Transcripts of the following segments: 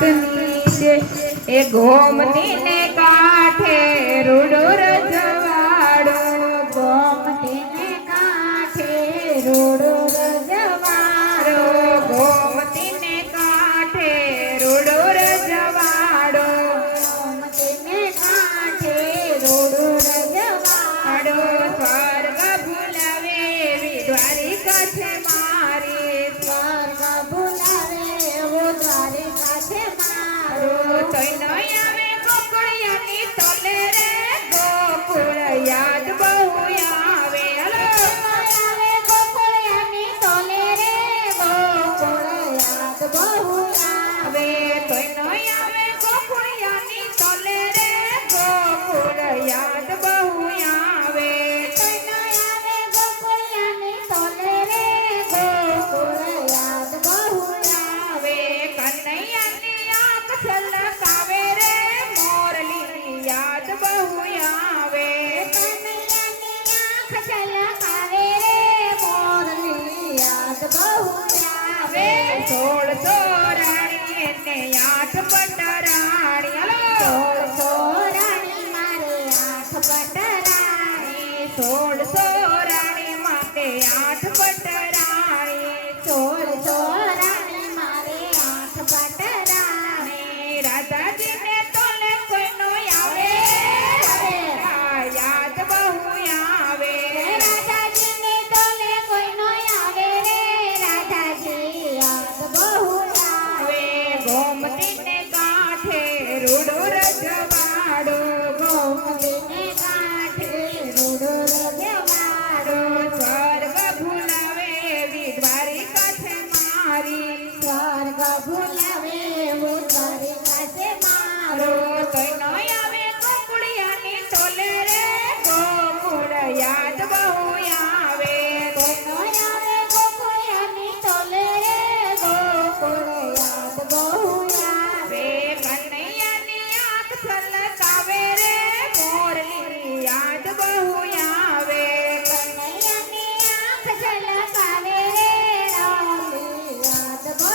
નાથની જય એ ગોમતી ને કાંઠે રૂડો રજવાડો ગોમતી ને કાંઠે રૂડો રજવાડો ગોમતી ને કાંઠે રૂડો રજવાડો ગોમતી ને કાંઠે રૂડો રજવાડો સ્વર્ગ ભૂલાવે એવી દ્વારિકા છે મારી સ્વર્ગ ભૂલાવે એવો દ્વારિકા છે મારો તોય ન આવે ગોકુળિયાની તોલે રે ગોકુળ યાદ બહુ આવે આવે ગોકુળિયાની તોલે રે ગોકુળ યાદ બહુ આવે તોય ન આવે ગોકુળિયાની તોલે રે ગોકુળ યાદ બહુ આવે ગોકુળિયાની તોલે રે ગોકુળ યાદ બહુ આવે કનૈયાની આંખ છલકાવે રે મોરલીની યાદ બહુ આવે કનૈયાની આંખ છલકાવે રે મોરલી યાદ બહુ આવે 16 રાણી એને 8 પટરાણી 16 રાણી મારે 8 પટરાણી 16 રાણી માટે 8 પટરાણી 16 રાણી મારે 8 પટરાણી રાધાજીને તોલે કોઈનો આવે યાદ બહુ આવે રાધાજીને તોલે કોઈનો આવે રે રાધાજી યાદ બહુ આવે ગોમતીને કાંઠે રૂડો રજવાડો ગોમતીને કાંઠે રૂડો રજવાડો સ્વર્ગ ભૂલાવે એવી દ્વારિકા છે મારી સ્વર્ગ ભૂલાવે એવો દ્વારિકા છે મારો તોય ન આવે ગોકુળિયાની તોલે રે ગોકુળ યાદ બહુ આવે કોઈનો આવે ગોકુળિયાની તોલે રે ગોકુળ યાદ બહુ આવે કનૈયાની આંખ છલકાવે રે મોરલીની યાદ બહુ આવે કનૈયાની આંખ છલકાવે રે રામની યાદ બહુ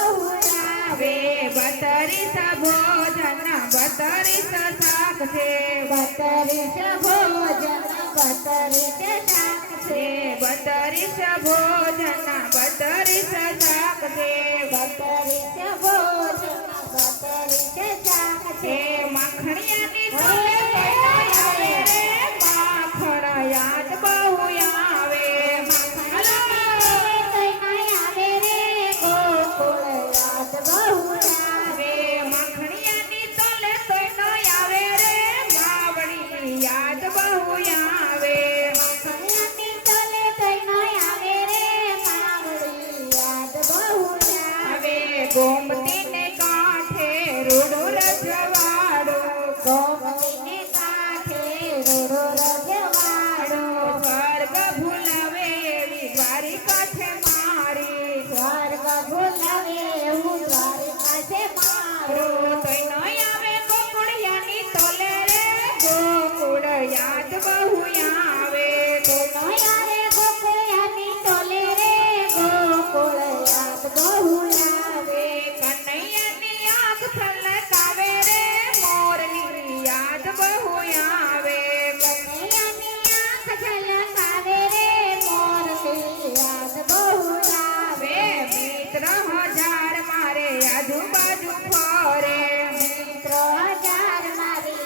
આવે 32 ભોજન 32 શાક છે 32 ભોજન 32 શાક છે 32 ભોજન 32 શાક છે 32 ભોજન 32 શાક છે માખણિયાની તોલે કોઈનો આવે રે માખણ યાદ બહુ આવે માખણિયાની તોલે કોઈનો આવે રે માવડી યાદ બહુ આવે ગોમતીને કાંઠે રૂડો રજવાડો સ્વર્ગ ભૂલાવે એવી દ્વારિકા છે મારી તોય ન આવે ગોકુળિયાની તોલે રે ગોકુળ યાદ બહુ આવે કનૈયાની આંખ છલકાવે રે મોરલીની યાદ બહુ આવે મિત્ર 1000 મારે આજુબાજુ ફરે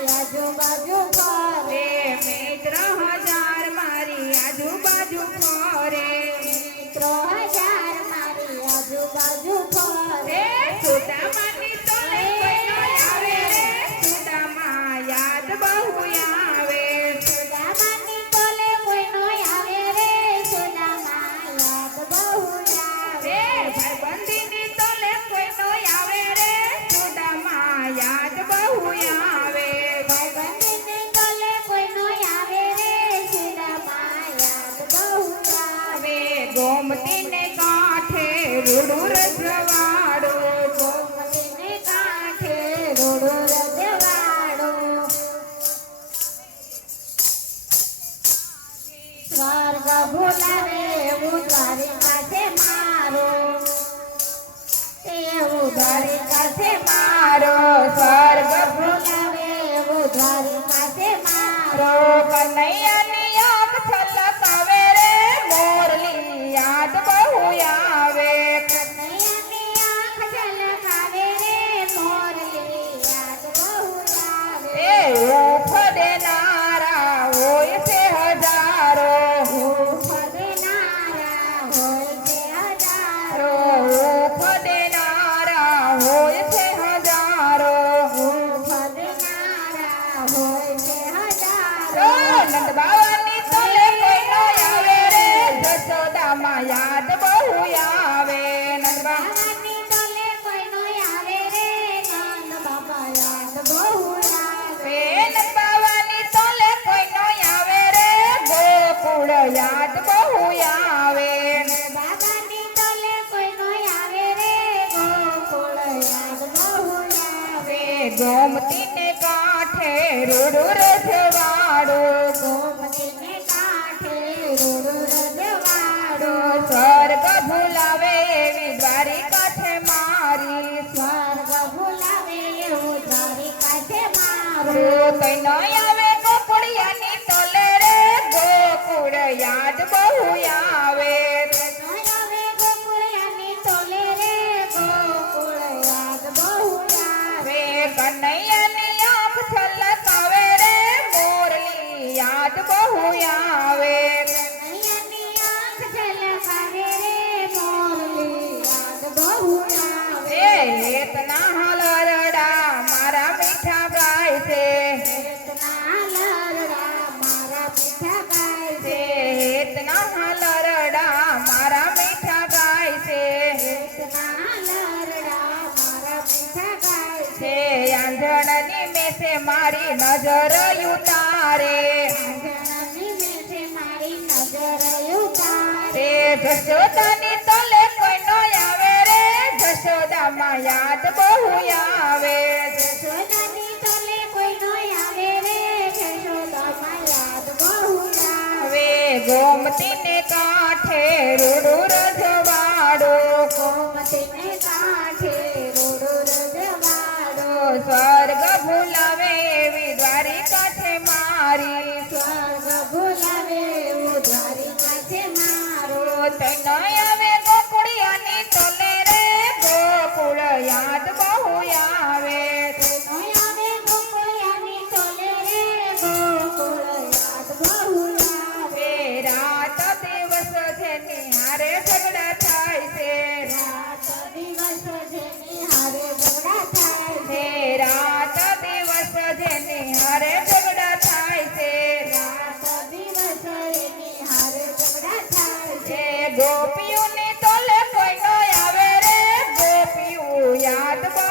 આજુબાજુ ફરે મિત્ર 1000 મારી આજુબાજુ ફરે મિત્રો 1000 મારી આજુબાજુ ફરે સુદામાની તોલે કોઈનો આવે રે સુદામા યાદ બહુ આવે સુદામાની તોલે કોઈનો આવે રે સુદામા યાદ બહુ આવે ભાઈબંધીની તોલે કોઈનો આવે રે સુદામા યાદ બહુ આવે ભાઈબંધીની તોલે કોઈનો આવે રે સુદામા યાદ બહુ આવે ગોમતીને કાંઠે રૂડો રજવાડો ગોમતીને છે મારો સ્વર્ગ ભૂલાવે એવું દ્વારિકા છે મારો કનૈયાની આંખ છલકાવે રે મોરલી યાદ બહુ આવે કનૈયાની આંખ ઝલકાવે રે મોરલી યાદ બહુ આવે એ ઉફ દેનારા હોય છે હજારો ઉફ દેનારા હોય છે હજારો ઉફ દેનારા હોય છે હજારો ઉફ દેનારા હોય છે હજારો નંદ બાવાની તલે કોઈ નો આવે રે જશોદામાં યાદ બહુ આવે નંદ બાવાની તલે કોઈનો આવે રે નંદ બાબા યાદ બહુ આવે નંદ બાવાની તલે કોઈ નો આવે રે ગોકુળ યાદ બહુ આવે બાબાની તલે કોઈનો આવે રે ગોકુળ યાદ બહુ આવે ગોમતી ને કાંઠે રૂડુ રજવાડો ગોમતીને કાંઠે રૂડુ રજવાડો સ્વર્ગ ભૂલાવે એવી દ્વારિકા છે મારી સ્વર્ગ ભૂલાવે એવું દ્વારિકા છે મારું કઈ ન આવે ગોકુળિયાની તલે રે ગોકુળ યાદ બહુ આવે આવે ગોકુળિયાની તલે રે ગોકુળ યાદ બહુ આવે કનૈયાની આંખ છલકાવે રે મોરલી યાદ બહુ આવે કનૈયાની આંખ ઝલકાવે રે મોરલી યાદ બહુ આવે હેતના હલરડા મારા મીઠા ગાય છે હેતના લરડા મારા પીઠા ગાય છે હેતના હલરડા મારા મીઠા ગાય છે હેતના લરડા મારા પીઠા ગાય છે આંધણની મેસે મારી નજર ઉતારે આંધણાની મેઠે મારી નજર ઉતારે જશોદાની તલે કોઈ નો આવે રે જશોદામાં યાદ બહુ આવે જશોદાની તલે કોઈનો આવે રે જશોદામાં યાદ બહુ આવે ગોમતી ને કાંઠે રૂડુ રજવાડો ગોમતીને કાંઠે રૂડુ રજવાડો સ્વર્ગ ભૂલાવે એવી દ્વારિકા છે મારી સ્વર્ગ ભૂલાવે એવું દ્વારિકા છે મારો તને આવે ગોકુળિયાની તલે રે ગોકુળ યાદ બહુ આવે કોઈનો આવે ગોકુળિયાની તલે રે ગોકુળ યાદ બહુ આવે રાત દિવસ જેની હારે ઝઘડા થાય છે રાત દિવસ જેની હારે ઝઘડા થાય છે રાત દિવસ જેની હારે ઝઘડા થાય છે રાત દિવસ એની હારે ઝઘડા થાય છે ગોપીઓની તલે કોઈ નો આવે રે ગોપીઓ યાદ બહુ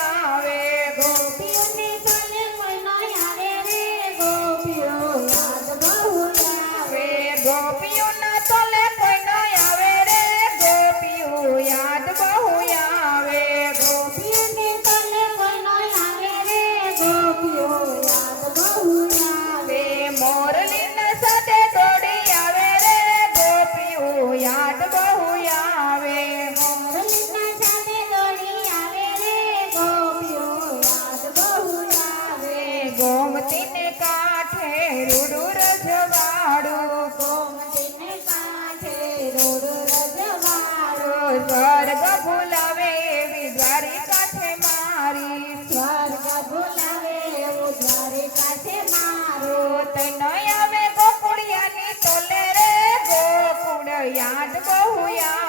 આવે ગોપીઓની તલે કોઈનો આવે રે ગોપીઓ યાદ બહુ આવે ગોપીઓના તલે કોઈ નો આવે રે ગોપીઓ યાદ બહુ આવે ગોપીઓની તલે કોઈનો આવે રે ગોપીઓ યાદ બહુ આવે મોરલીના સાથે દોડી આવે રે ગોપીઓ યાદ બહુ આવે મોરલીના સાથે દોડી આવે રે ગોપીઓ યાદ બહુ આવે ગોમતી ને કાંઠે રૂડુ રજવાડું ગોમતીને કાંઠે રૂડુ રજવાડો સ્વર્ગ ભૂલાવે એવી દ્વારિકા છે મારી સ્વર્ગ ભૂલાવે એવું દ્વારિકા છે મારો તને આવે ગોકુળિયાની તલે રે ગોકુળ યાદ બહુ આવે